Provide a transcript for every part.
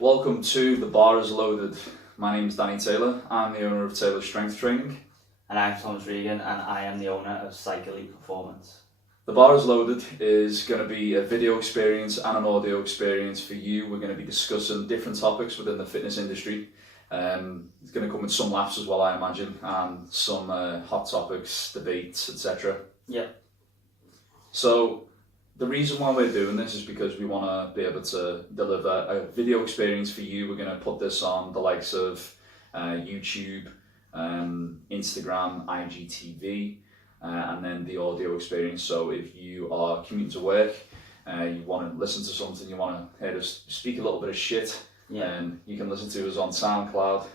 Welcome to The Bar is Loaded. My name is Danny Taylor. I'm the owner of Taylor Strength Training. And I'm Thomas Regan, and I am the owner of PsychElite Performance. The Bar is Loaded is going to be a video experience and an audio experience for you. We're going to be discussing different topics within the fitness industry. It's going to come with some laughs as well, I imagine, and some hot topics, debates, etc. Yep. So the reason why we're doing this is because we want to be able to deliver a video experience for you. We're going to put this on the likes of YouTube, Instagram, IGTV, and then the audio experience. So if you are commuting to work, you want to listen to something, you want to hear us speak a little bit of shit, you can listen to us on SoundCloud,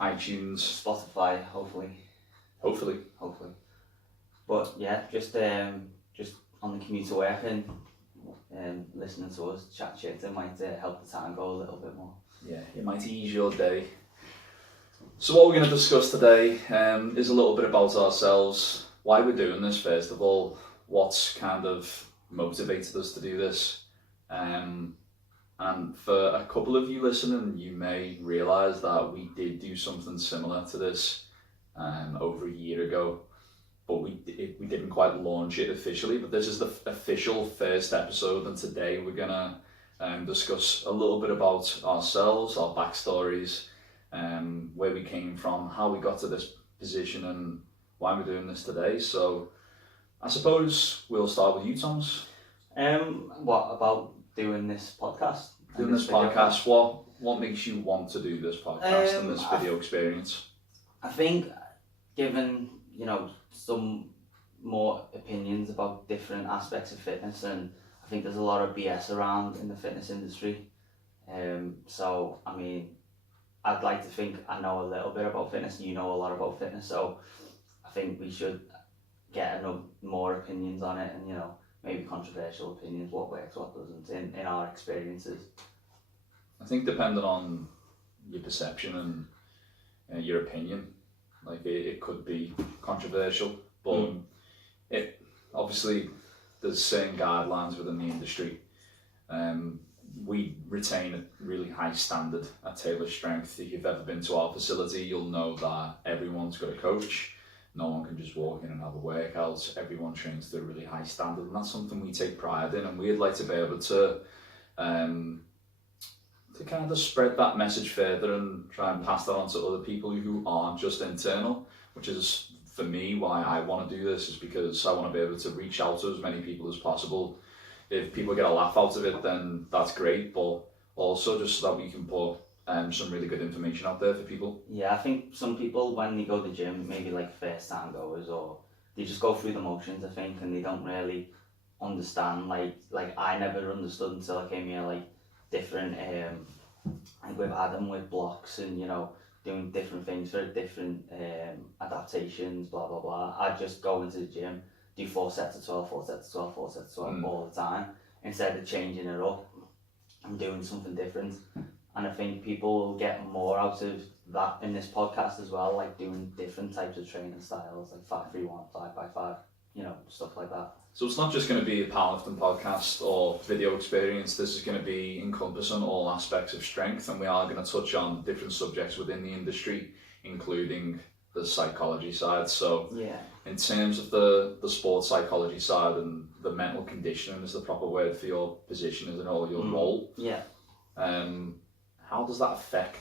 iTunes, Spotify, hopefully. Hopefully. But yeah, just on the commute to work and listening to us chat shit, it might help the time go a little bit more. Yeah, it might ease your day. So what we're going to discuss today is a little bit about ourselves, why we're doing this first of all, what's kind of motivated us to do this. And for a couple of you listening, you may realise that we did do something similar to this over a year ago, but we didn't quite launch it officially. But this is the official first episode, and today we're going to discuss a little bit about ourselves, our backstories, where we came from, how we got to this position, and why we're doing this today. So I suppose we'll start with you, Thomas. What about doing this podcast? What makes you want to do this podcast and this video experience? I think, given some more opinions about different aspects of fitness, and I think there's a lot of BS around in the fitness industry. So I mean, I'd like to think I know a little bit about fitness, and you know a lot about fitness, so I think we should get more opinions on it, and maybe controversial opinions, what works, what doesn't, in our experiences. I think depending on your perception and your opinion, like it could be controversial, but it obviously there's certain guidelines within the industry. We retain a really high standard at Taylor Strength. If you've ever been to our facility, you'll know that everyone's got a coach. No one can just walk in and have a workout. Everyone trains to a really high standard, and that's something we take pride in, and we'd like to be able to kind of spread that message further and try and pass that on to other people who aren't just internal, which is for me why I want to do this, is because I want to be able to reach out to as many people as possible. If people get a laugh out of it, then that's great, but also just so that we can put some really good information out there for people. Yeah, I think some people, when they go to the gym, maybe like first time goers, or they just go through the motions, I think, and they don't really understand, like I never understood until I came here, like different, like with Adam with blocks and doing different things for different adaptations, blah blah blah. I just go into the gym, do 4 sets of 12, 4 sets of 12, 4 sets of 12 all the time, instead of changing it up and doing something different. And I think people will get more out of that in this podcast as well, like doing different types of training styles, like 5-3-1, 5x5, stuff like that. So it's not just going to be a powerlifting podcast or video experience. This is going to be encompassing all aspects of strength, and we are going to touch on different subjects within the industry, including the psychology side. So in terms of the sports psychology side, and the mental conditioning is the proper word for your position, isn't it, or your role. How does that affect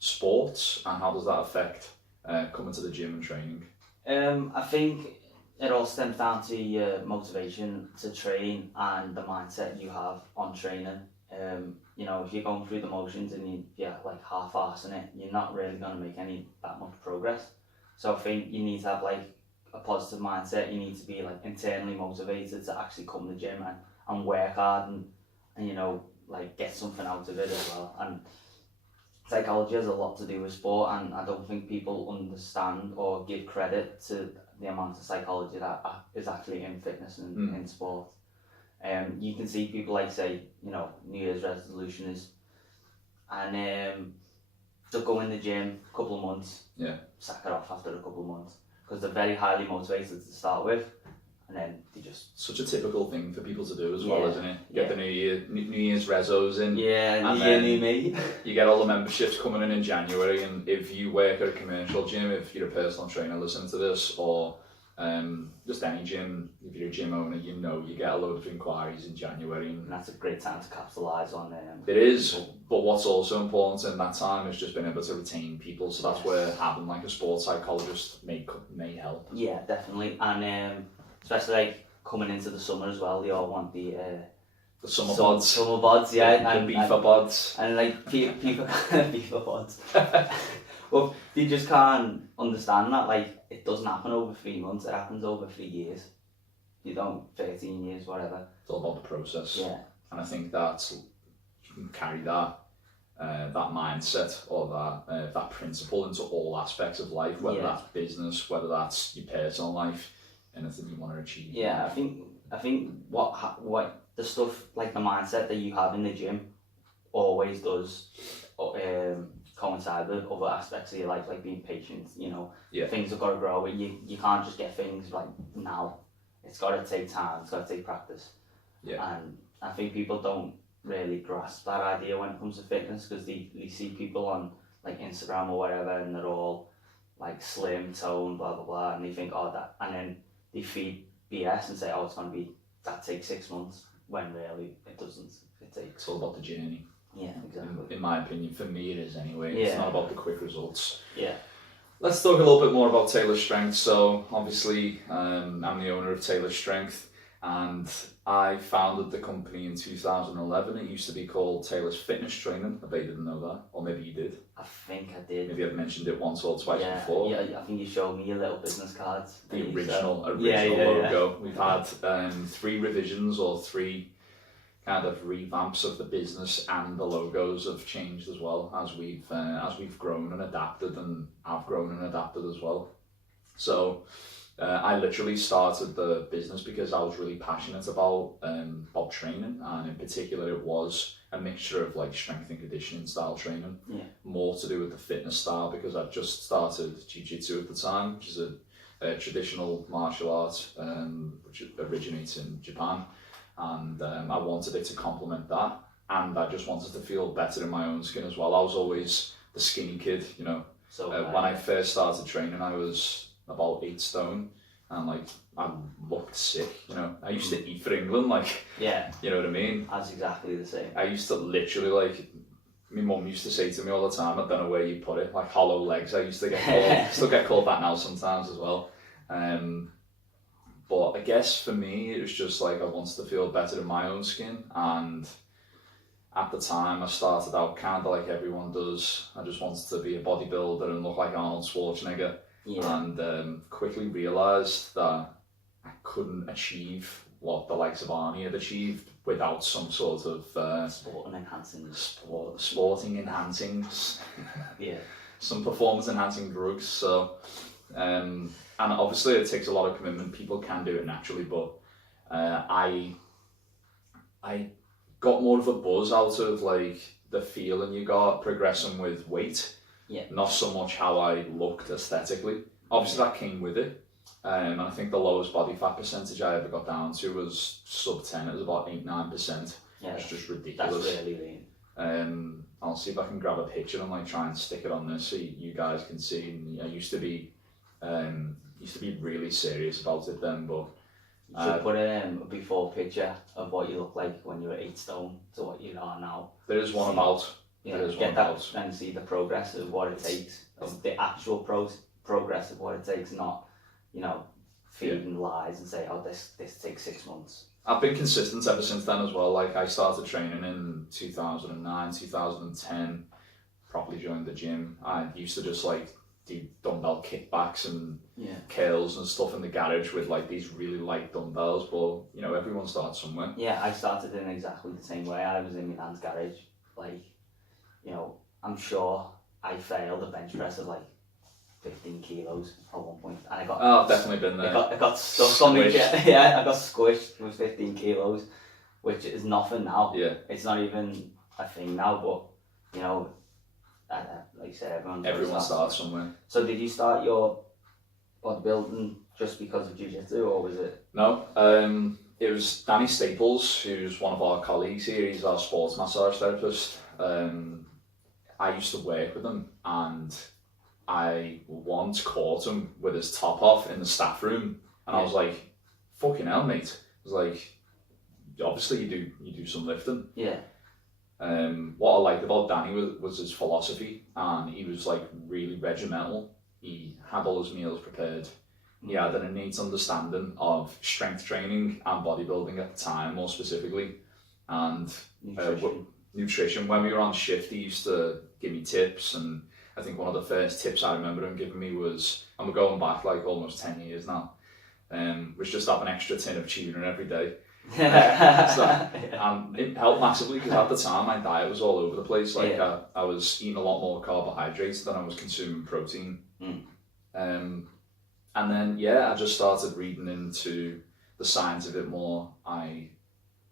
sports, and how does that affect coming to the gym and training? I think it all stems down to your motivation to train and the mindset you have on training. If you're going through the motions and you're like half-arsing it, you're not really going to make that much progress. So I think you need to have like a positive mindset. You need to be like internally motivated to actually come to the gym and work hard and like get something out of it as well. And psychology has a lot to do with sport, and I don't think people understand or give credit to the amount of psychology that is actually in fitness and in sport. You can see people like say, New Year's resolution is, and they'll go in the gym a couple of months, sack it off after a couple of months, because they're very highly motivated to start with, and then they just Such a typical thing for people to do as well, isn't it? Get yeah. the New Year's resos in. New year, new me. You get all the memberships coming in January, and if you work at a commercial gym, if you're a personal trainer listening to this, or just any gym, if you're a gym owner, you know you get a load of inquiries in January. And that's a great time to capitalise on them. It is, but what's also important in that time is just being able to retain people, so that's where having like a sports psychologist may help. Yeah, definitely, and especially like coming into the summer as well, they all want the summer bods. Summer bods, yeah. The beaver bods. And like people beaver bods. Well, they just can't understand that, like, it doesn't happen over 3 months, it happens over 3 years. You don't, 13 years, whatever. It's all about the process. Yeah. And I think that you can carry that mindset or that principle into all aspects of life, whether that's business, whether that's your personal life, anything you want to achieve. Yeah, I think what the stuff, like the mindset that you have in the gym always does coincide with other aspects of your life, like being patient, you know. Things have got to grow, and you can't just get things like now. It's got to take time, it's got to take practice. And I think people don't really grasp that idea when it comes to fitness, because they see people on like Instagram or whatever, and they're all like slim, toned, blah blah blah, and they think, oh, that, and then they feed BS and say, oh, it's going to be, that takes 6 months, when really it doesn't. It takes, it's all about the journey. Yeah, exactly. In my opinion, for me it is anyway. Yeah. It's not about the quick results. Yeah. Let's talk a little bit more about Taylor Strength. So obviously I'm the owner of Taylor Strength, and I founded the company in 2011. It used to be called Taylor's Fitness Training. I bet you didn't know that, or maybe you did. I think I did. Maybe I've mentioned it once or twice before. Yeah, I think you showed me your little business cards. The original logo. We've had 3 revisions, or 3 kind of revamps of the business, and the logos have changed as well as we've grown and adapted, and I've grown and adapted as well. So I literally started the business because I was really passionate about training, and in particular it was a mixture of like strength and conditioning style training, more to do with the fitness style, because I'd just started jiu-jitsu at the time, which is a traditional martial art which originates in Japan. And I wanted it to complement that, and I just wanted to feel better in my own skin as well. I was always the skinny kid, you know. So when I first started training, I was about 8 stone, and like I looked sick, you know. I used to eat for England, like, you know what I mean. That's exactly the same. I used to literally, like, my mum used to say to me all the time, I don't know where you put it, like hollow legs. I used to get called, still get called that now sometimes as well. But I guess for me, it was just like I wanted to feel better in my own skin, and at the time I started out kind of like everyone does. I just wanted to be a bodybuilder and look like Arnold Schwarzenegger, and quickly realised that I couldn't achieve what the likes of Arnie had achieved without some sort of sporting enhancing, some performance enhancing drugs. So. And obviously it takes a lot of commitment. People can do it naturally, but I got more of a buzz out of like the feeling you got progressing with weight, not so much how I looked aesthetically. Obviously that came with it, and I think the lowest body fat percentage I ever got down to was sub 10. It was about 8-9%. It's just ridiculous. That's really lean. I'll see if I can grab a picture and like try and stick it on this so you guys can see. And I used to be really serious about it then, but you should put a before picture of what you look like when you were 8 stone to what you are now. There is one about. Get that and see the progress of what it takes, of the actual progress of what it takes, not, you know, feeding lies and say, oh, this takes 6 months. I've been consistent ever since then as well. Like I started training in 2009, 2010, properly joined the gym. I used to just like do dumbbell kickbacks and curls and stuff in the garage with like these really light dumbbells, but you know, everyone starts somewhere. Yeah, I started in exactly the same way. I was in my nan's garage. Like, you know, I'm sure I failed a bench press of like 15 kilos at one point, and I got. Oh, I've definitely been there. I got stuck on me. Yeah, I got squished with 15 kilos, which is nothing now. Yeah. It's not even a thing now, but you know, like you said, everyone starts somewhere. So did you start your bodybuilding just because of jiu-jitsu, or was it? No, it was Danny Staples, who's one of our colleagues here. He's our sports massage therapist. I used to work with him, and I once caught him with his top off in the staff room, and I was like, "Fucking hell, mate!" I was like, "Obviously you do some lifting." Yeah. What I liked about Danny was his philosophy, and he was like really regimental. He had all his meals prepared. He had an innate understanding of strength training and bodybuilding at the time, more specifically, and nutrition. When we were on shift, he used to give me tips, and I think one of the first tips I remember him giving me was, and we're going back like almost 10 years now, was just have an extra tin of tuna every day. It helped massively, because at the time my diet was all over the place. Like I was eating a lot more carbohydrates than I was consuming protein. And then I just started reading into the science of it more. I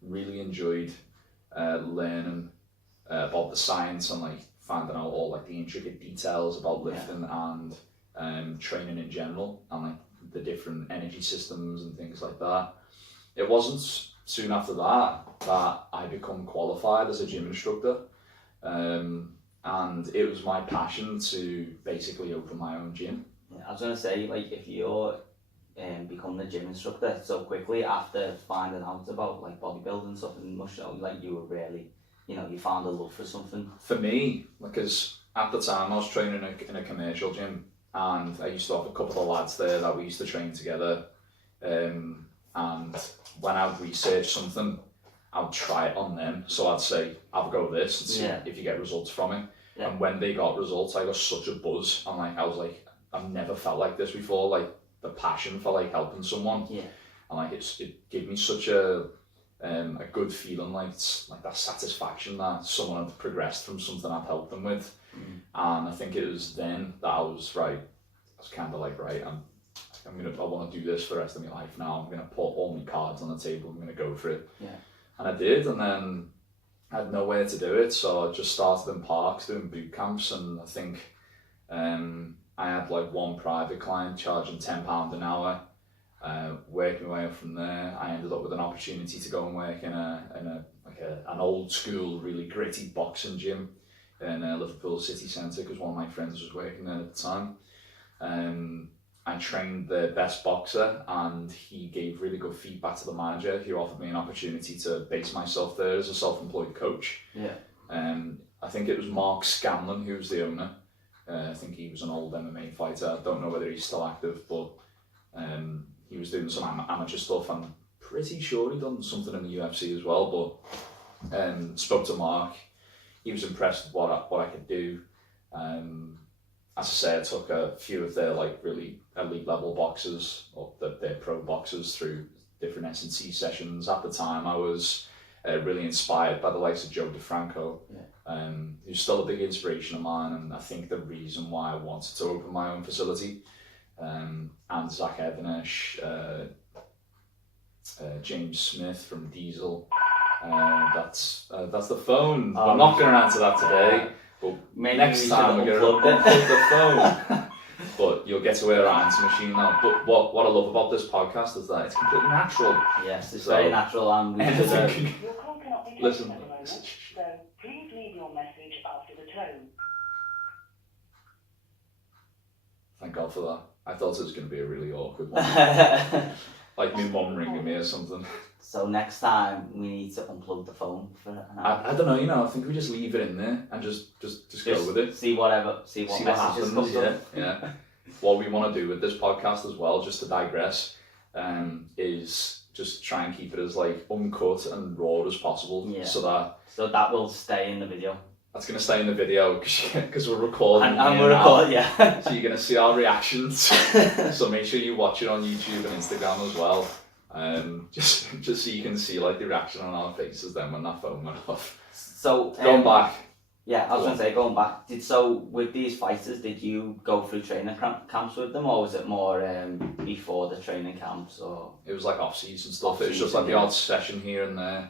really enjoyed learning about the science and like finding out all like the intricate details about lifting and training in general, and like the different energy systems and things like that. It wasn't soon after that I become qualified as a gym instructor, and it was my passion to basically open my own gym. I was gonna say, like, if you're become the gym instructor so quickly after finding out about like bodybuilding stuff, and must show like you were really, you found a love for something. For me, because at the time I was training in a commercial gym, and I used to have a couple of lads there that we used to train together, and when I would research something, I'd try it on them. So I'd say, "I'll go with this and see if you get results from it." Yeah. And when they got results, I got such a buzz. And like I was like, I've never felt like this before. Like the passion for like helping someone. Yeah. And like it gave me such a good feeling, like that satisfaction that someone had progressed from something I'd helped them with. And I think it was then that I was kind of like, right, I want to do this for the rest of my life now. I'm going to put all my cards on the table. I'm going to go for it. Yeah. And I did, and then I had nowhere to do it, so I just started in parks doing boot camps, and I think I had like one private client charging £10 an hour. Working my way up from there, I ended up with an opportunity to go and work in an old school, really gritty boxing gym in Liverpool city centre, because one of my friends was working there at the time. I trained the best boxer, and he gave really good feedback to the manager, who offered me an opportunity to base myself there as a self-employed coach. Yeah. I think it was Mark Scanlon who was the owner. I think he was an old MMA fighter. I don't know whether he's still active, but he was doing some amateur stuff. I'm pretty sure he'd done something in the UFC as well, but spoke to Mark. He was impressed with what I could do. As I say, I took a few of their like really elite level boxers, or their pro boxers, through different S&C sessions. At the time, I was really inspired by the likes of Joe DeFranco, who's still a big inspiration of mine, and I think the reason why I wanted to open my own facility. And Zach Evanish, James Smith from Diesel. That's the phone. We're not going to answer that today. But maybe next time we're going to unplug the phone. But you'll get to wear our answer machine now. But what I love about this podcast is that it's completely natural. Yes, it's very natural, and we should your call cannot be listen. At the moment, so please leave your message after the tone. Thank God for that. I thought it was going to be a really awkward one. Like my mum ringing me or something. So next time we need to unplug the phone for an hour. I don't know, I think we just leave it in there and just go with it. See what messages happens. Yeah. What we want to do with this podcast as well, just to digress, is just try and keep it as like uncut and raw as possible. Yeah. So that will stay in the video. That's going to stay in the video because we're recording. And we're recording, yeah. So you're going to see our reactions. So make sure you watch it on YouTube and Instagram as well. Just so you can see like the reaction on our faces then when that phone went off. So going back. Yeah, I was going to say, going back. So with these fighters, did you go through training camps with them, or was it more before the training camps? Or it was like off-season stuff. It was just like the odd session here and there.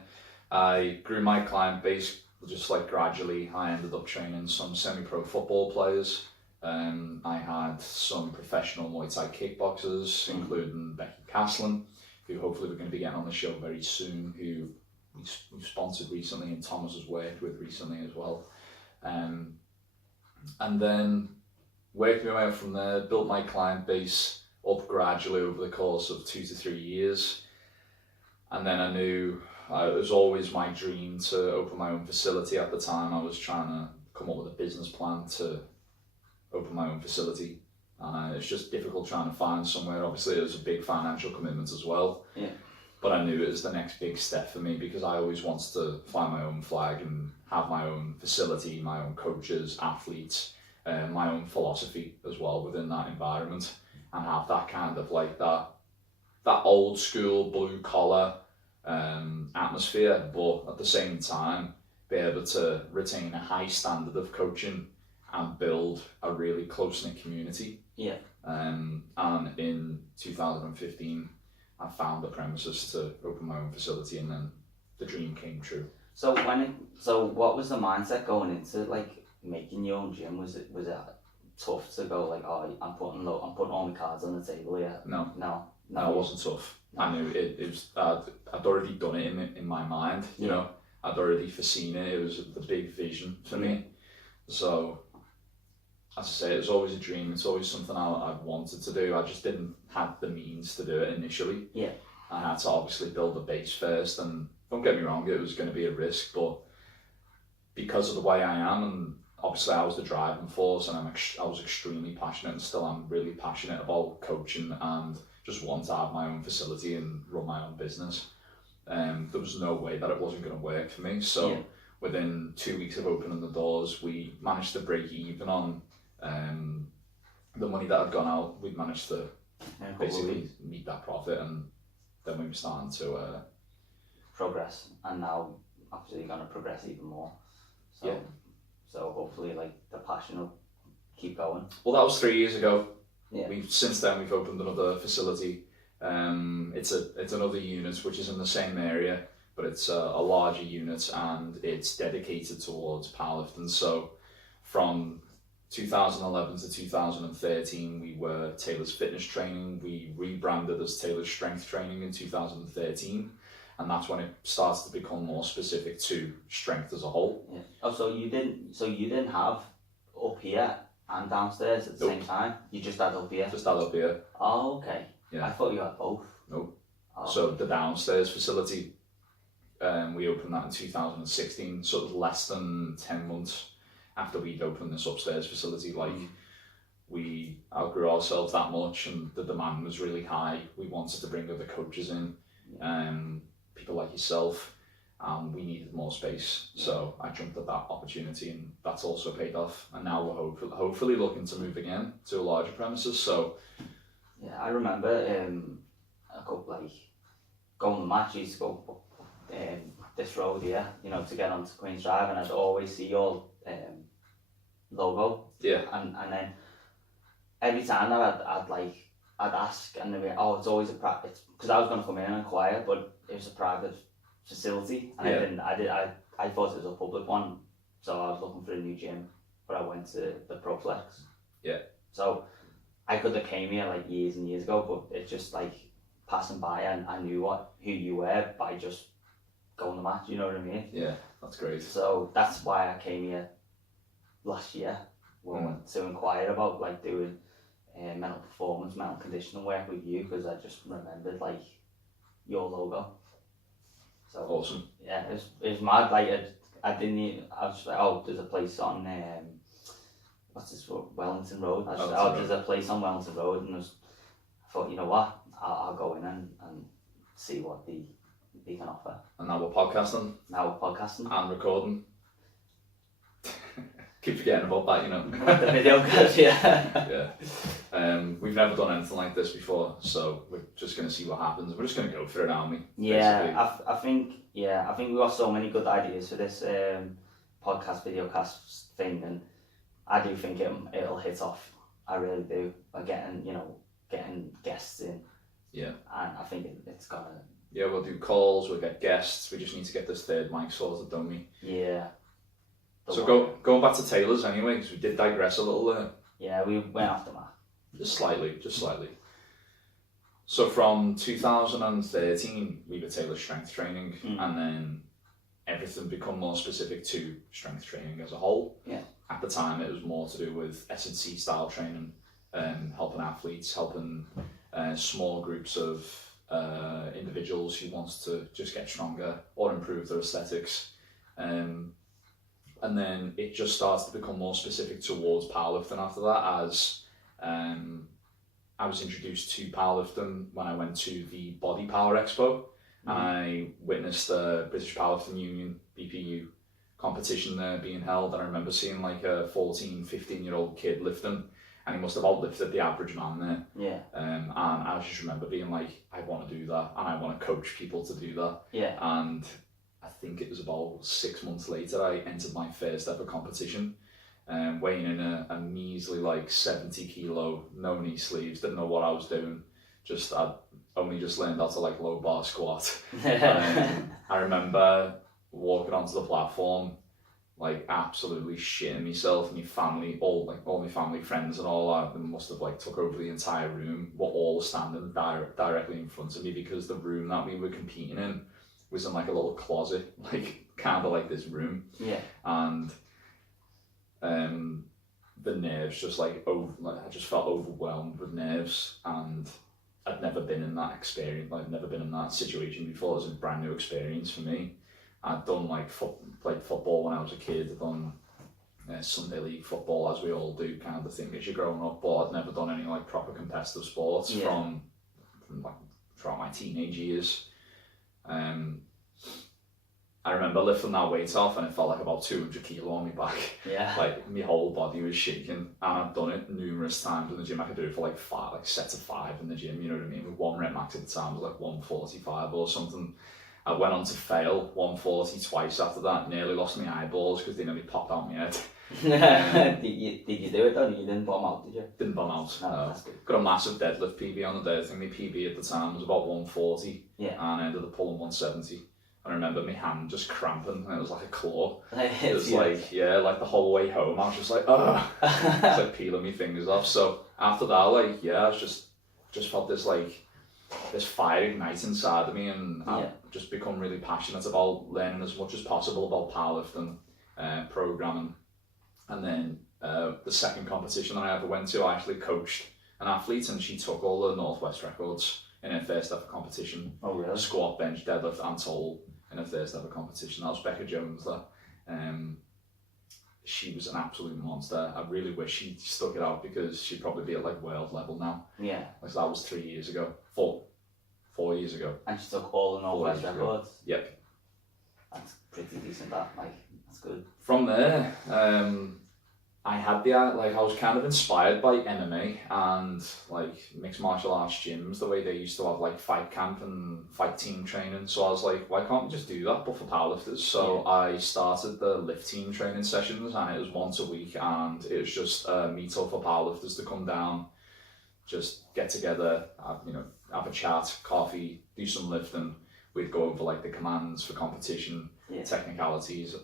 I grew my client base just like gradually. I ended up training some semi-pro football players, I had some professional Muay Thai kickboxers, including Becky Caslin, who hopefully we're going to be getting on the show very soon, who we've sponsored recently and Thomas has worked with recently as well. And then working my way up from there, built my client base up gradually over the course of 2 to 3 years. And then I knew it was always my dream to open my own facility. At the time, I was trying to come up with a business plan to open my own facility. It's just difficult trying to find somewhere. Obviously, it was a big financial commitment as well. Yeah. But I knew it was the next big step for me because I always wanted to fly my own flag and have my own facility, my own coaches, athletes, my own philosophy as well within that environment, and have that kind of like that old school blue collar atmosphere, but at the same time be able to retain a high standard of coaching and build a really close-knit community. Yeah. And in 2015 I found the premises to open my own facility, and then the dream came true. So what was the mindset going into like making your own gym? Was it tough to go like, oh, I'm putting all my cards on the table here? No, No, it wasn't tough. No. I knew it was. I'd already done it in my mind. You know, I'd already foreseen it. It was the big vision for me. So, as I say, it was always a dream. It's always something I wanted to do. I just didn't have the means to do it initially. Yeah. I had to obviously build the base first, and don't get me wrong, it was going to be a risk, but because of the way I am, and obviously I was the driving force, and I was extremely passionate, and still I'm really passionate about coaching and just want to have my own facility and run my own business. There was no way that it wasn't going to work for me. So within 2 weeks of opening the doors, we managed to break even on the money that had gone out. We managed to basically meet that profit, and then we were starting to progress, and now obviously you're going to progress even more. So hopefully like the passion will keep going. Well, that was 3 years ago. Yeah. Since then we've opened another facility. It's another unit which is in the same area, but it's a larger unit, and it's dedicated towards powerlifting. So from 2011 to 2013 we were Taylor's Fitness Training. We rebranded as Taylor's Strength Training in 2013, and that's when it starts to become more specific to strength as a whole. Yeah. Oh, so you didn't have up here and downstairs at the same time? You just had up here? Just had up here. Oh, okay. Yeah. I thought you had both. Nope. Oh. So the downstairs facility, we opened that in 2016, so it was less than 10 months after we'd opened this upstairs facility. Like, we outgrew ourselves that much, and the demand was really high. We wanted to bring other coaches in, people like yourself, and we needed more space. So I jumped at that opportunity, and that's also paid off. And now we're hopefully looking to move again to a larger premises. So yeah, I remember a couple like going to match. I used to go this road here, you know, to get onto Queen's Drive, and I'd always see your logo. Yeah. And then every time I'd ask, and they'd be like, oh, it's always a private, because I was going to come in and inquire, but it was a private facility, and I thought it was a public one, so I was looking for a new gym, but I went to the Proflex. Yeah. So I could have came here like years and years ago, but it's just like passing by, and I knew who you were by just going to match, you know what I mean? Yeah, that's great. So that's why I came here last year to inquire about like doing mental performance, mental conditioning work with you, because I just remembered like your logo. So awesome. Yeah, it was mad. Like I was just like, oh, there's a place on what's this road? Wellington Road. I was just, there's a place on Wellington Road, and I thought, you know what, I'll go in and see what they can offer. And now we're podcasting. And recording. Keep forgetting about that, you know. The video cast, yeah. Yeah. We've never done anything like this before, so we're just going to see what happens. We're just going to go for it, aren't we? Yeah, I think we've got so many good ideas for this podcast, video cast thing, and I do think it'll hit off. I really do. By getting guests in. Yeah. And I think it's gonna. Yeah, we'll do calls, we'll get guests, we just need to get this third mic sorted, don't we? Yeah. So going back to Taylor's anyway, because we did digress a little there. Yeah, we went off the map. Just slightly. So from 2013, we were tailored strength training, and then everything become more specific to strength training as a whole. Yeah. At the time, it was more to do with S&C style training, helping athletes, helping small groups of individuals who wants to just get stronger or improve their aesthetics. And then it just starts to become more specific towards powerlifting after that, as I was introduced to powerlifting when I went to the Body Power Expo, and I witnessed the British Powerlifting Union, BPU, competition there being held, and I remember seeing like a 14, 15-year-old kid lifting, and he must have outlifted the average man there. Yeah. And I just remember being like, I want to do that, and I want to coach people to do that. Yeah. And I think it was about 6 months later I entered my first ever competition, weighing in a measly like 70 kilo, no knee sleeves, didn't know what I was doing. I'd only just learned how to like low bar squat. I remember walking onto the platform, like absolutely shitting myself. My family, all my family friends and all that, they must have like took over the entire room, were all standing directly in front of me, because the room that we were competing in was in like a little closet, like kind of like this room. Yeah. And the nerves just I just felt overwhelmed with nerves, and I'd never been in that experience, I'd never been in that situation before. It was a brand new experience for me. I'd done played football when I was a kid. I'd done Sunday league football, as we all do, kind of thing as you're growing up, but I'd never done any like proper competitive sports from like throughout my teenage years. I remember lifting that weight off, and it felt like about 200 kilo on my back. Yeah. Like my whole body was shaking, and I'd done it numerous times in the gym. I could do it for like sets of 5 in the gym, you know what I mean? With 1 rep max at the time was like 145 or something. I went on to fail 140 twice after that, nearly lost my eyeballs because they nearly popped out my head. Did you do it though? You didn't bomb out, did you? Didn't bomb out. No, that's good. Got a massive deadlift PB on the day. I think my PB at the time was about 140, and I ended up pulling 170. I remember my hand just cramping, and it was like a claw. It was like the whole way home I was just like, oh, it's like peeling my fingers off. So after that, I just felt this fire ignite inside of me, and I've just become really passionate about learning as much as possible about powerlifting, programming. And then the second competition that I ever went to, I actually coached an athlete, and she took all the Northwest records in her first ever competition. Oh really? Squat, bench, deadlift and total in her first ever competition. That was Becca Jones there. She was an absolute monster. I really wish she stuck it out, because she'd probably be at like world level now. Yeah. Like that was 3 years ago. 4 years ago. And she took all the Northwest records? Yep. That's pretty decent, that's good. From there, I had I was kind of inspired by MMA and like mixed martial arts gyms, the way they used to have like fight camp and fight team training. So I was like, why can't we just do that but for powerlifters? So I started the lift team training sessions, and it was once a week, and it was just a meet up for powerlifters to come down, just get together, have a chat, coffee, do some lifting. We'd go over like the commands for competition, technicalities.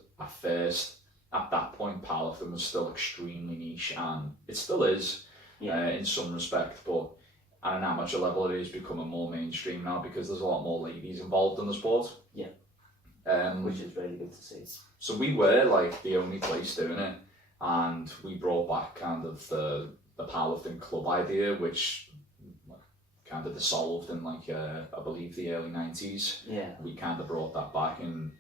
At that point, powerlifting was still extremely niche, and it still is in some respect, but at an amateur level it is becoming more mainstream now, because there's a lot more ladies involved in the sport. Yeah. Which is really good to see. So we were like the only place doing it, and we brought back kind of the powerlifting club idea, which kind of dissolved in I believe the early 90s. Yeah. We kind of brought that back in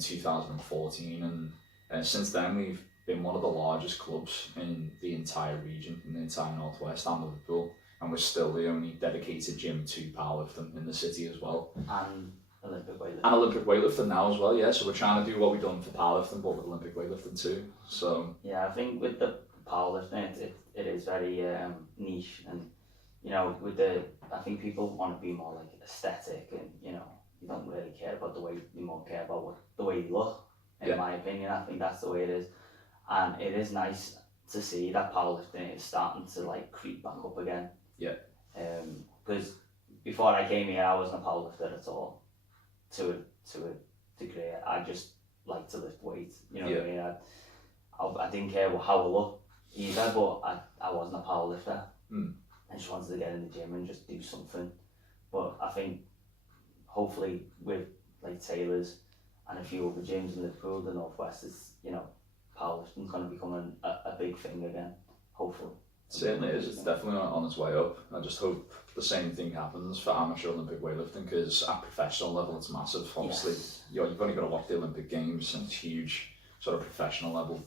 2014, and since then we've been one of the largest clubs in the entire region, in the entire Northwest and Liverpool, and we're still the only dedicated gym to powerlifting in the city as well. And Olympic weightlifting. And Olympic weightlifting now as well, yeah. So we're trying to do what we've done for powerlifting, but with Olympic weightlifting too. So yeah, I think with the powerlifting, it is very niche, and I think people want to be more like aesthetic, and you don't really care about the way, you more care about the way you look. In my opinion, I think that's the way it is, and it is nice to see that powerlifting is starting to like creep back up again. Yeah. Because before I came here, I wasn't a powerlifter at all. To a degree, I just like to lift weights. You know what I mean? I didn't care how I looked. either, but I wasn't a powerlifter. Mm. I just wanted to get in the gym and just do something. But I think hopefully with like Taylor's and a few other gyms in Liverpool, the Northwest, is, you know, powerlifting's going to become a big thing again, hopefully. Certainly is. It's definitely on its way up. I just hope the same thing happens for amateur Olympic weightlifting, because at professional level it's massive. Obviously, Yes. you've only got to watch the Olympic Games and it's huge, sort of professional level.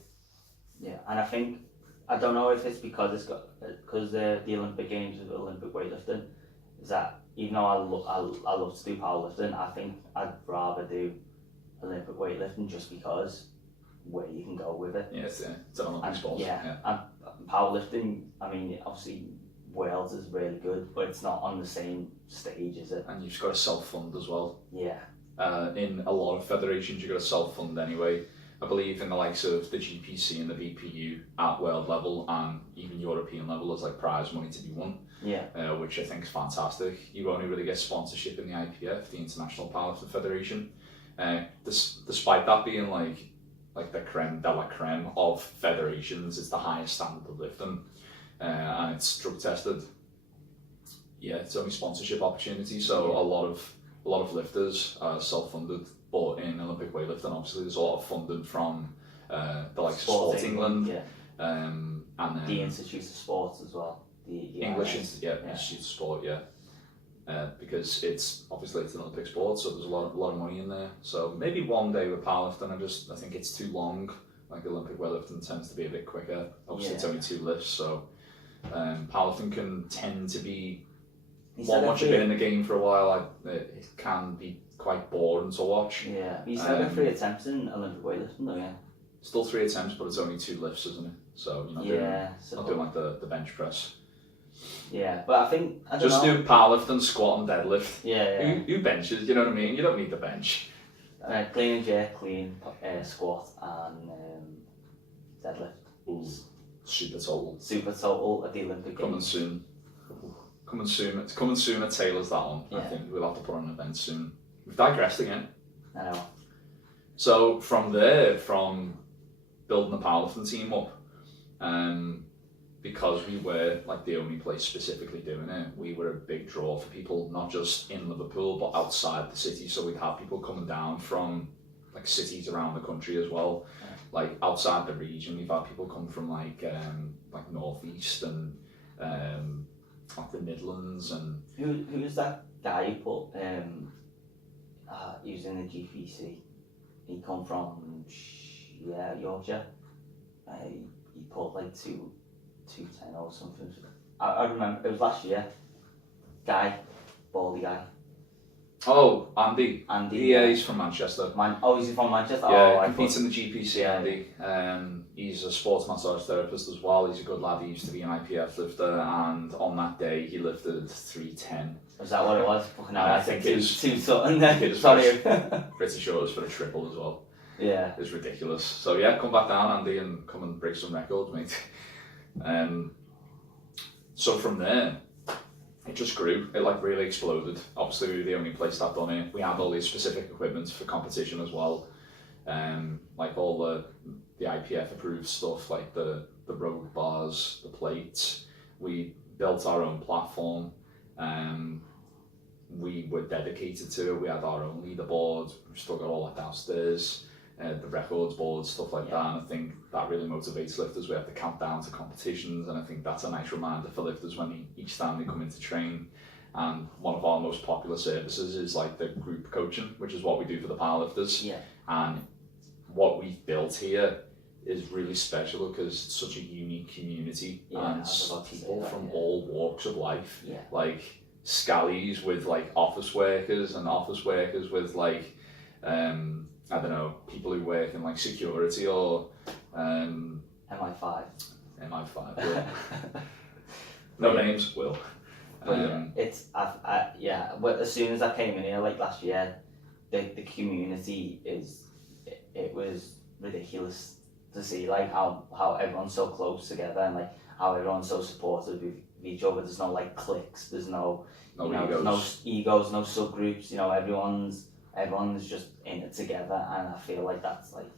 Yeah, and I think, I don't know if it's because the Olympic Games with Olympic weightlifting, is that even though I love to do powerlifting, I think I'd rather do Olympic weightlifting just because where you can go with it. Yeah, it's an Olympic And, sport. yeah, and powerlifting, I mean, obviously Wales is really good, but it's not on the same stage, is it? And you've just got to self-fund as well. Yeah. In a lot of federations you've got to self-fund anyway. I believe in the likes of the GPC and the VPU at world level and even European level, there's like prize money to be won. Yeah. Which I think is fantastic. You only really get sponsorship in the IPF, the International Powerlifting Federation. Despite that being like the creme de la creme of federations, it's the highest standard of lifting, and it's drug tested. Yeah, it's only sponsorship opportunities, so a lot of lifters are self-funded. But in Olympic weightlifting, obviously, there's a lot of funding from the likes of Sport England, yeah. And then The Institute of Sports as well. The English IS. Institute of Sport, because it's obviously it's an Olympic sport, so there's a lot of money in there. So maybe one day with powerlifting, I think it's too long. Like Olympic weightlifting tends to be a bit quicker. Obviously, it's only 2 lifts, so powerlifting can tend to be once you've been in the game for a while, it can be quite boring to watch. Yeah, you still got 3 attempts in Olympic weightlifting though, yeah. Still 3 attempts, but it's only 2 lifts, isn't it? So you're not doing like the bench press. Yeah, but I think I don't just know. do powerlifting, squat, and deadlift. Yeah. Who benches? You know what I mean? You don't need the bench. Clean and jerk, clean, squat, and deadlift. Ooh, super total. Super total at the Olympic Coming Games. soon. It's coming soon at Taylor's, that one. I Yeah. think we'll have to put on an event soon. We've digressed again. I know. So from there, from building the powerlifting team up, because we were like the only place specifically doing it, we were a big draw for people, not just in Liverpool but outside the city. So we'd have people coming down from like cities around the country as well. Like outside the region, we've had people come from like northeast and like the Midlands and. Who's that guy who put he was in the GPC? He come from Yorkshire. He put like 210 or something. I remember it was last year. Baldy guy. Oh, Andy. Andy. Yeah, he's from Manchester. He's from Manchester. Yeah, I competes in the GPC, Andy. He's a sports massage therapist as well. He's a good lad. He used to be an IPF lifter, and on that day he lifted 310. Was that what it was? Fucking hell, I I think think it was- two something. it was Sorry. Pretty sure it was for a triple as well. Yeah. It's ridiculous. So yeah, come back down, Andy, and come and break some records, mate. So from there, it just grew. It like really exploded. Obviously, we were the only place that done it. We had all these specific equipment for competition as well. Like all the IPF approved stuff, like the road bars, the plates. We built our own platform. We were dedicated to it. We had our own leaderboard. We've still got all that downstairs. The records board, stuff like that, and I think that really motivates lifters. We have to count down to competitions, and I think that's a nice reminder for lifters when each time they come in to train. And one of our most popular services is like the group coaching, which is what we do for the powerlifters. Yeah. And what we've built here is really special because it's such a unique community, and people from all walks of life. Yeah. Like scallies with like office workers, and office workers with like I don't know, people who work in like security or MI5. MI5. Will. No names, Will. It's well, as soon as I came in here like last year, the community it was ridiculous to see like how everyone's so close together and like how everyone's so supportive of each other. There's no like cliques, there's no egos, no subgroups. You know, everyone's just in it together, and I feel like that's like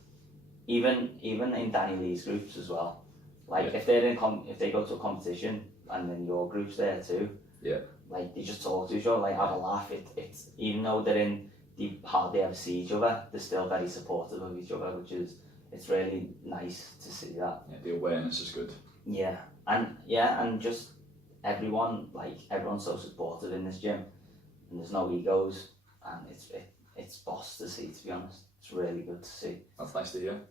even in Danny Lee's groups as well. Like Yeah. if if they go to a competition and then your group's there too. Yeah. Like they just talk to each other, like have a laugh. It's even though they hardly ever see each other, they're still very supportive of each other, it's really nice to see that. Yeah, the awareness is good. Yeah, and just everyone's so supportive in this gym, and there's no egos, and it's boss to see. To be honest, it's really good to see. That's nice to hear.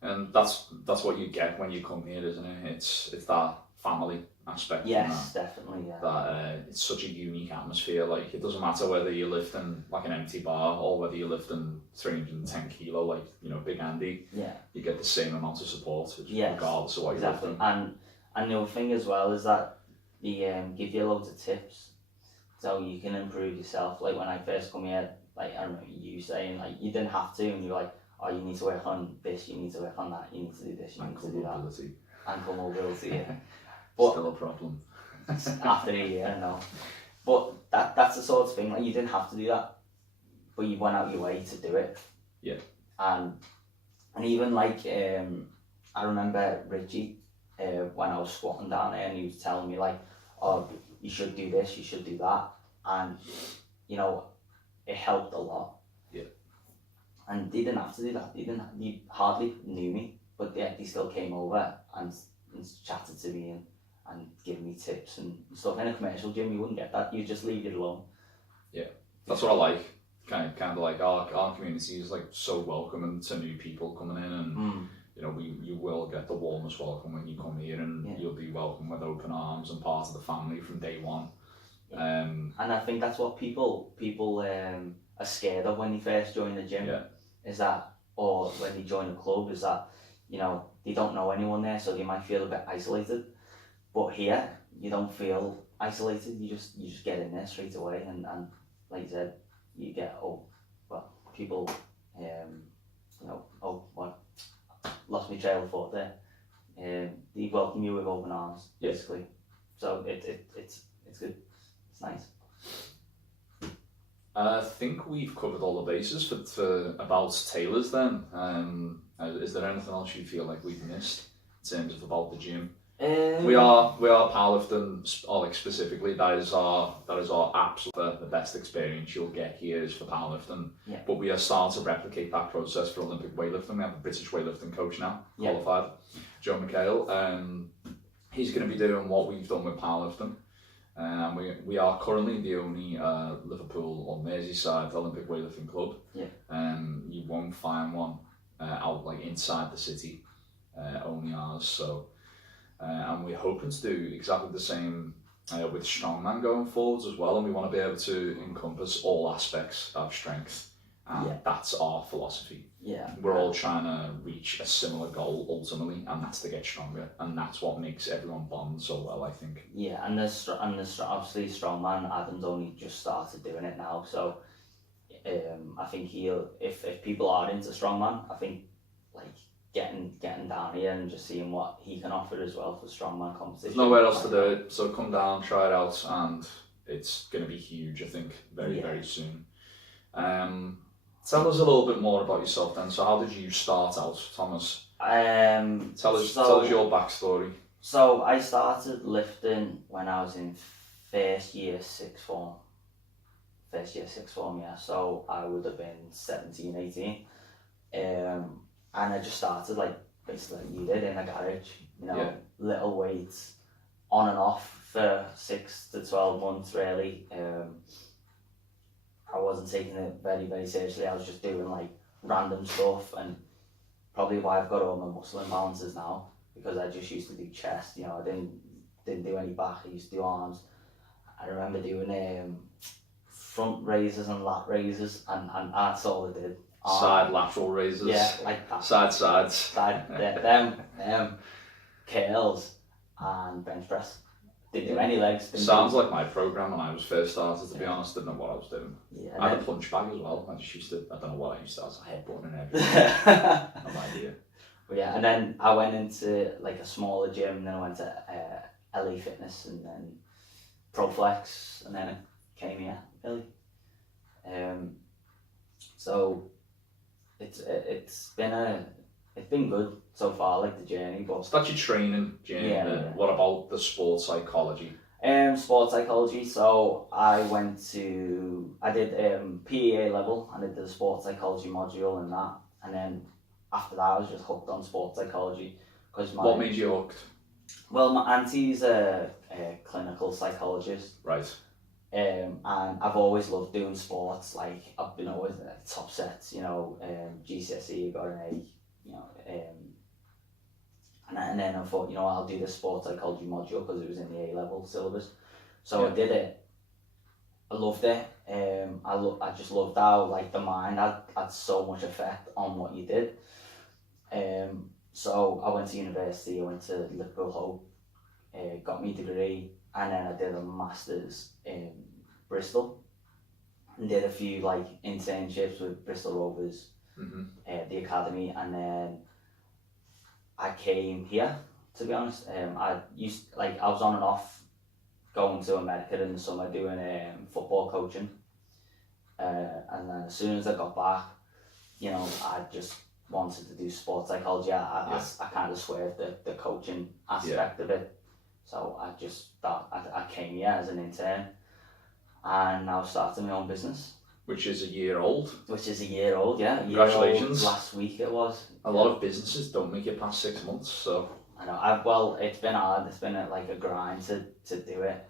And that's what you get when you come here, isn't it? It's that family aspect. Yes, definitely. Yeah. That it's such a unique atmosphere. Like it doesn't matter whether you lift in like an empty bar or whether you lift in 310 kilo, like Big Andy. Yeah. You get the same amount of support, Yes, regardless of what exactly. you're lifting. And the other thing as well is that they give you loads of tips, so you can improve yourself. Like when I first come here, like I remember you saying like you didn't have to, and you're like, oh, you need to work on this, you need to work on that, you need to do this, you need to do that. Ankle mobility, yeah. But still a problem. after a year, no. But that's the sort of thing, like you didn't have to do that, but you went out your way to do it. Yeah. And even like I remember Richie when I was squatting down there, and he was telling me like, oh, you should do this, you should do that, and it helped a lot. Yeah. And they didn't have to do that. They hardly knew me, but yeah, they still came over and chatted to me and give me tips and stuff. In a commercial gym, you wouldn't get that. You just leave it alone. Yeah, that's what I like. Kind of like our community is like so welcoming to new people coming in, and you will get the warmest welcome when you come here, and you'll be welcomed with open arms and part of the family from day one. Yeah. And I think that's what people are scared of when they first join the gym. Yeah. Is that, or when they join a club, is that they don't know anyone there, so they might feel a bit isolated. But here, you don't feel isolated. You just get in there straight away, and like you said, you get people, lost my trail of thought there. They welcome you with open arms, basically. So it's good. It's nice. I think we've covered all the bases for about tailors then. Is there anything else you feel like we've missed in terms of about the gym? We are powerlifting, or like specifically that is our absolute the best experience you'll get here is for powerlifting. Yeah. But we are starting to replicate that process for Olympic weightlifting. We have a British weightlifting coach now, qualified, Joe McHale. He's going to be doing what we've done with powerlifting. We are currently the only Liverpool or Merseyside Olympic weightlifting club. Yeah. You won't find one out like inside the city. Only ours. So. And we're hoping to do exactly the same with strongman going forwards as well, and we want to be able to encompass all aspects of strength, and that's our philosophy. Yeah. We're all trying to reach a similar goal ultimately, and that's to get stronger, and that's what makes everyone bond so well, I think. Yeah, and there's obviously strongman. Adam's only just started doing it now, so I think if people are into strongman, I think like getting down here and just seeing what he can offer as well for strongman competition. There's nowhere else to do it, so come down, try it out, and it's going to be huge, I think, very soon. Tell us a little bit more about yourself then. So how did you start out, Thomas? Tell us your backstory. So I started lifting when I was in first year sixth form, yeah. So I would have been 17, 18. And I just started like basically like you did in a garage, little weights on and off for 6 to 12 months really. I wasn't taking it very, very seriously. I was just doing like random stuff, and probably why I've got all my muscle imbalances now, because I just used to do chest, I didn't do any back, I used to do arms. I remember doing front raises and lat raises, and that's all I did. Side lateral raises. Yeah, like that. Sides. Them curls and bench press. Didn't do any legs. Sounds like my program when I was first started, to be honest. Didn't know what I was doing. Yeah, I had a punch bag as well. I don't know what I used to, I was a headbutt and everything. No idea. But yeah, and then I went into like a smaller gym, and then I went to LA Fitness, and then ProFlex, and then I came here, really. So it's been a it's been good so far, like the journey, but So that's your training journey. Yeah. What about the sports psychology? sports psychology. So I did PEA level and I did the sports psychology module and that, and then after that I was just hooked on sports psychology because What made you hooked? well, my auntie's a clinical psychologist. Right. And I've always loved doing sports. Like I've been always top sets, GCSE, got an A, and then I thought, I'll do this sports psychology module because it was in the A level syllabus. So Yeah. I did it. I loved it. I just loved how like the mind had so much effect on what you did. So I went to university. I went to Liverpool Hope, got my degree, and then I did a master's in Bristol and did a few like internships with Bristol Rovers, the academy, and then I came here. To be honest, I was on and off going to America in the summer doing football coaching, and then as soon as I got back, I just wanted to do sports psychology. I kind of swerved the coaching aspect of it. So I just thought I came here as an intern and now started my own business. Which is a year old. Which is a year old, yeah. Congratulations. Last week it was. A lot of businesses don't make it past 6 months, so. I know. It's been hard. It's been like a grind to do it.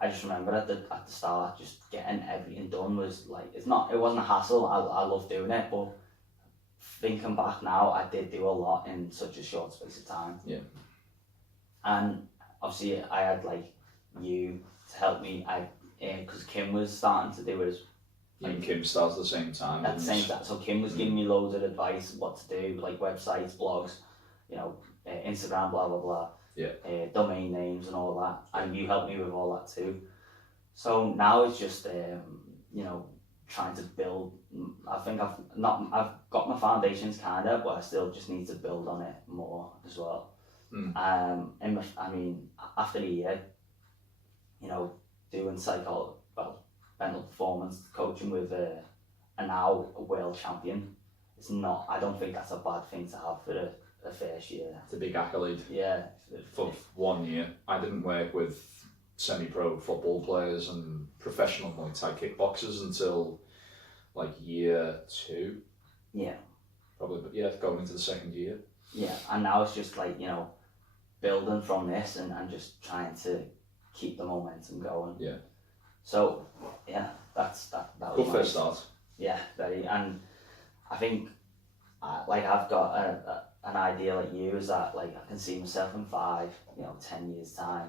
I just remember at the start, just getting everything done was like, it wasn't a hassle. I love doing it, but thinking back now, I did do a lot in such a short space of time. Yeah. And obviously I had like you to help me. Because Kim was starting to do it And Kim starts at the same time. at the same time. So Kim was giving me loads of advice what to do, like websites, blogs, Instagram, blah blah blah. Yeah. Domain names and all that, and you helped me with all that too. So now it's just trying to build. I think I've got my foundations kinda, but I still just need to build on it more as well. After the year, doing mental performance coaching with a now a world champion, I don't think that's a bad thing to have for a first year. It's a big accolade. Yeah. For 1 year. I didn't work with semi-pro football players and professional Muay Thai kickboxers until like year 2. Yeah. Probably, but yeah, going into the second year. Yeah, and now it's just like, building from this and just trying to keep the momentum going. Yeah. So, yeah, that was Good first start. Yeah, very. And I think, I've got an idea like you, is that like I can see myself in 5, 10 years time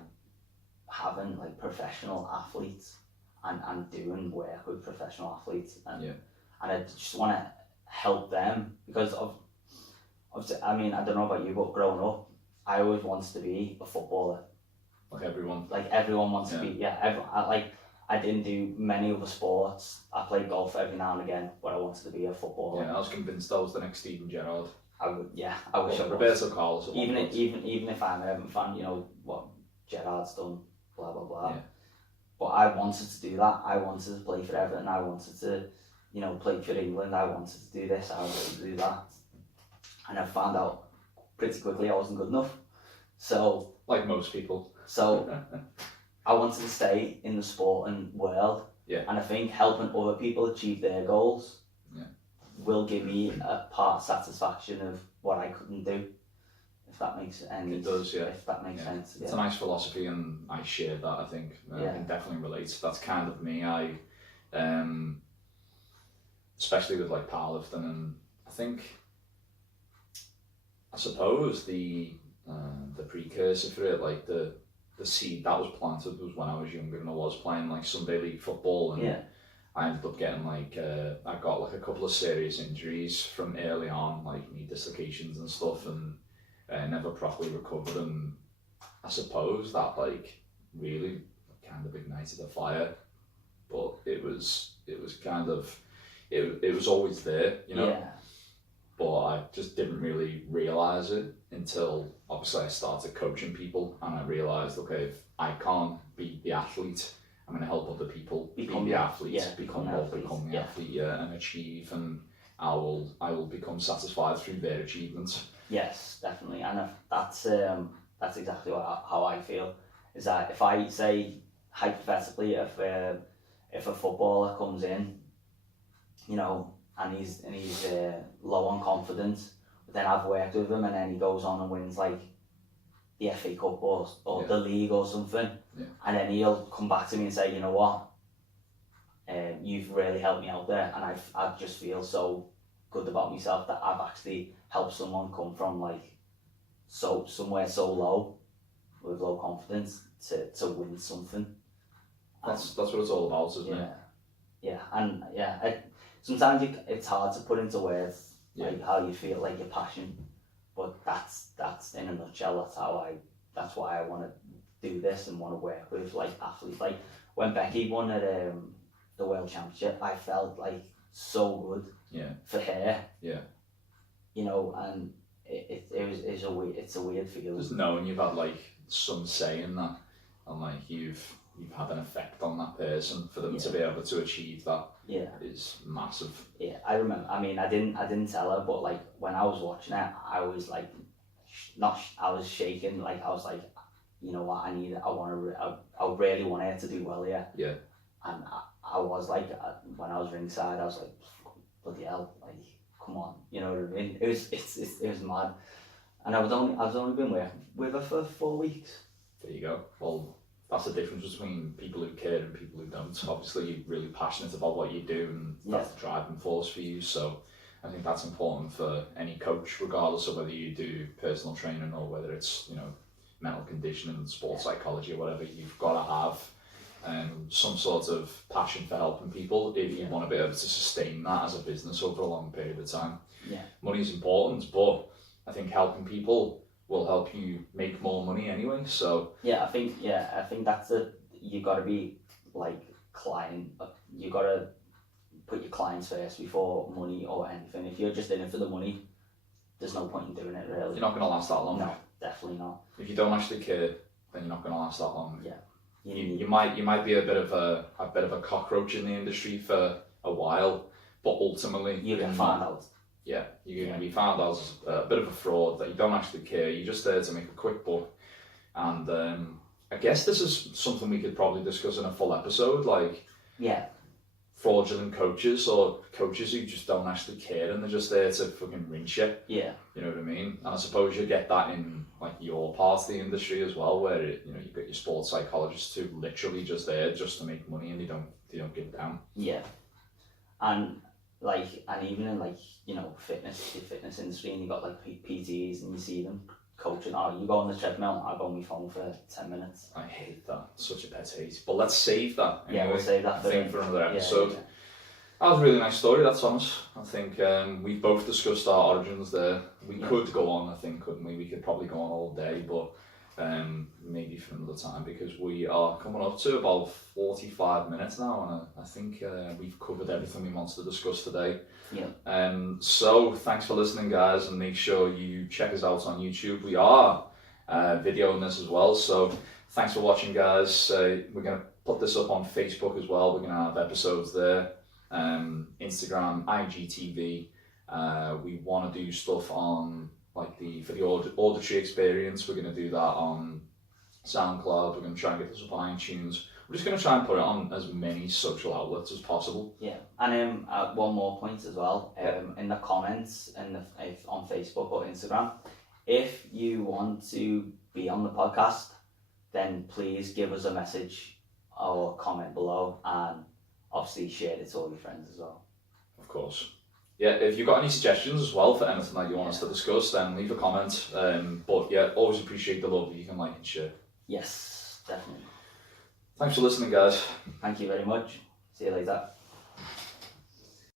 having like professional athletes and doing work with professional athletes. And I just want to help them because I don't know about you, but growing up, I always wanted to be a footballer. Like everyone. Like everyone wants to be, I didn't do many other sports. I played golf every now and again, but I wanted to be a footballer. Yeah, I was convinced I was the next Steven Gerrard. I wish I was. Roberto Carlos. Even if I'm an Everton fan, what Gerrard's done, blah blah blah. Yeah. But I wanted to do that. I wanted to play for Everton. I wanted to, play for England. I wanted to do this. I wanted to do that. And I found out pretty quickly I wasn't good enough. So. Like most people. So. I wanted to stay in the sporting world. Yeah. And I think helping other people achieve their goals will give me a part satisfaction of what I couldn't do. If that makes sense. It does, yeah. If that makes sense. It's a nice philosophy and I share that, I think. I can definitely relate. That's kind of me. I especially with like powerlifting, and I suppose the precursor for it, like the seed that was planted was when I was younger and I was playing like Sunday league football, and I ended up getting like I got like a couple of serious injuries from early on, like knee dislocations and stuff, and never properly recovered. And I suppose that like really kind of ignited a fire, but it was kind of it was always there, but I just didn't really realise it until obviously I started coaching people, and I realised, okay, if I can't be the athlete, I'm going to help other people become the athlete, become the athlete, and achieve. And I will become satisfied through their achievements. Yes, definitely, and that's exactly how I feel. Is that if I say hypothetically, if a footballer comes in, you know, and he's low on confidence, but then I've worked with him, and then he goes on and wins like the FA Cup or the league or something, and then he'll come back to me and say, you know what, you've really helped me out there, and I just feel so good about myself that I've actually helped someone come from like somewhere so low with low confidence to win something. That's what it's all about, isn't it? Yeah, and sometimes it's hard to put into words like how you feel, like your passion, but that's in a nutshell. That's why I want to do this and want to work with like athletes. Like when Becky won at the World Championship, I felt like so good for her. Yeah. You know, and it's a weird feeling. Just knowing you've had like some say in that, and like you've had an effect on that person, for them to be able to achieve that is massive. Yeah, I remember. I mean, I didn't tell her, but like when I was watching it, I was like, I was shaking. Like I was like, you know what, I really want her to do well here. Yeah. And I was like, when I was ringside, I was like, bloody hell, like, come on, you know what I mean? It was mad, and I've only been working with her for 4 weeks. There you go. Well, that's the difference between people who care and people who don't. Obviously, you're really passionate about what you do, and that's the driving force for you. So I think that's important for any coach, regardless of whether you do personal training or whether it's, you know, mental conditioning, sports psychology, or whatever. You've got to have some sort of passion for helping people if you want to be able to sustain that as a business over a long period of time. Yeah. Money's important, but I think helping people will help you make more money anyway. So I think that's it. You got to be like client. You got to put your clients first before money or anything. If you're just in it for the money, there's no point in doing it, really. You're not going to last that long. No, definitely not. If you don't actually care, then you're not going to last that long. Yeah. You might be a bit of a cockroach in the industry for a while, but ultimately you get found out. Yeah, you're going to be found out as a bit of a fraud, that you don't actually care. You're just there to make a quick buck. And I guess this is something we could probably discuss in a full episode, like fraudulent coaches, or coaches who just don't actually care and they're just there to fucking rinse you. Yeah. You know what I mean? And I suppose you get that in like your part of the industry as well, where you've got your sports psychologists who literally just there just to make money, and they don't give a damn. Yeah. And even in like, you know, the fitness industry, and you got like PTs and you see them coaching, you go on the treadmill, I go on my phone for 10 minutes. I hate that. Such a pet hate. But let's save that. Anyway. Yeah, we'll save that for another episode. Yeah. That was a really nice story, that, Thomas. I think we've both discussed our origins there. We could go on, I think, couldn't we? We could probably go on all day, but maybe for another time, because we are coming up to about 45 minutes now, and I think we've covered everything we wanted to discuss today. Yeah. So thanks for listening, guys, and make sure you check us out on YouTube. We are videoing this as well, so thanks for watching, guys. We're going to put this up on Facebook as well. We're going to have episodes there. Instagram, IGTV. We want to do stuff on for the auditory experience. We're going to do that on SoundCloud. We're going to try and get this up on iTunes. We're just going to try and put it on as many social outlets as possible. Yeah, and one more point as well. In the comments on Facebook or Instagram, if you want to be on the podcast, then please give us a message or comment below, and obviously share it to all your friends as well. Of course. Yeah, if you've got any suggestions as well for anything that you want us to discuss, then leave a comment. But yeah, always appreciate the love that you can like and share. Yes, definitely. Thanks for listening, guys. Thank you very much. See you later.